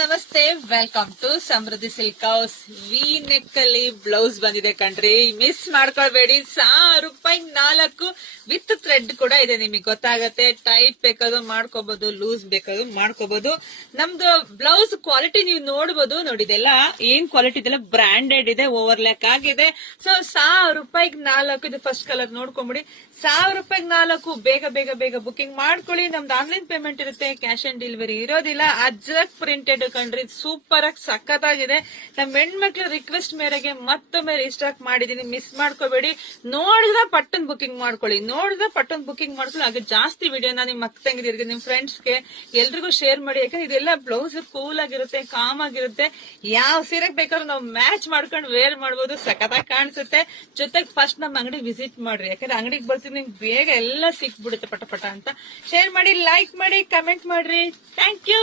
ನಮಸ್ತೆ, welcome to Samruddhi silk house. V neck ಅಲ್ಲಿ blouse ಬಂದಿದೆ ಕಣ್ರಿ, ಮಿಸ್ ಮಾಡ್ಕೊಳ್ಬೇಡಿ. ₹1,000 ವಿತ್ ಥ್ರೆಡ್ ಕೂಡ ಇದೆ. ನಿಮಗೆ ಗೊತ್ತಾಗತ್ತೆ. ಟೈಟ್ ಬೇಕಾದ್ರೂ ಮಾಡ್ಕೋಬಹುದು, ಲೂಸ್ ಬೇಕಾದ್ರೂ ಮಾಡ್ಕೋಬಹುದು. ನಮ್ದು ಬ್ಲೌಸ್ ಕ್ವಾಲಿಟಿ ನೀವು ನೋಡಬಹುದು. ನೋಡಿದೆಲ್ಲ ಏನ್ ಕ್ವಾಲಿಟಿ ಇದೆಲ್ಲ ಬ್ರಾಂಡೆಡ್ ಇದೆ, ಓವರ್ಲ್ಯಾಕ್ ಆಗಿದೆ. ಸೊ ₹1,000 ಇದು ಫಸ್ಟ್ ಕಲರ್ ನೋಡ್ಕೊಂಬಿಡಿ. ₹1,000 ಬೇಗ ಬೇಗ ಬೇಗ ಬುಕಿಂಗ್ ಮಾಡ್ಕೊಳ್ಳಿ. ನಮ್ದು ಆನ್ಲೈನ್ ಪೇಮೆಂಟ್ ಇರುತ್ತೆ, ಕ್ಯಾಶ್ ಆನ್ ಡೆಲಿವರಿ ಇರೋದಿಲ್ಲ. ಅಜ್ರಕ್ ಪ್ರಿಂಟೆಡ್ ಕಂಡ್ರಿ, ಸೂಪರ್ ಆಗಿ ಸಖತ್ತಾಗಿದೆ. ನಮ್ ಹೆಣ್ಮಕ್ಳು ರಿಕ್ವೆಸ್ಟ್ ಮೇರೆಗೆ ಮತ್ತೊಮ್ಮೆ ರೀಸ್ಟಾಕ್ ಮಾಡಿದೀನಿ, ಮಿಸ್ ಮಾಡ್ಕೋಬೇಡಿ. ನೋಡಿದ್ರೆ ಪಟ್ಟನ್ ಬುಕಿಂಗ್ ಮಾಡ್ಕೊಳ್ಳಿ, ಹಾಗೆ ಜಾಸ್ತಿ ವಿಡಿಯೋನ ನಿಮ್ ಅಕ್ಕ ತಂಗಿದಿರಿಗೆ, ನಿಮ್ ಫ್ರೆಂಡ್ಸ್ಗೆ ಎಲ್ರಿಗೂ ಶೇರ್ ಮಾಡಿ. ಯಾಕಂದ್ರೆ ಇದೆಲ್ಲ ಬ್ಲೌಸ್ ಕೂಲ್ ಆಗಿರುತ್ತೆ, ಕಾಮ್ ಆಗಿರುತ್ತೆ. ಯಾವ ಸೀರೆಗೆ ಬೇಕಾದ್ರೂ ನಾವು ಮ್ಯಾಚ್ ಮಾಡ್ಕೊಂಡು ವೇರ್ ಮಾಡ್ಬೋದು, ಸಖತ್ತಾಗಿ ಕಾಣಿಸುತ್ತೆ. ಜೊತೆಗೆ ಫಸ್ಟ್ ನಮ್ಮ ಅಂಗಡಿ ವಿಸಿಟ್ ಮಾಡ್ರಿ, ಯಾಕಂದ್ರೆ ಅಂಗಡಿಗೆ ಬರ್ತೀವಿ ನಿಮ್ಗೆ ಬೇಗ ಎಲ್ಲ ಸಿಕ್ಬಿಡುತ್ತೆ ಪಟ ಅಂತ. ಶೇರ್ ಮಾಡಿ, ಲೈಕ್ ಮಾಡಿ, ಕಮೆಂಟ್ ಮಾಡ್ರಿ. Thank you.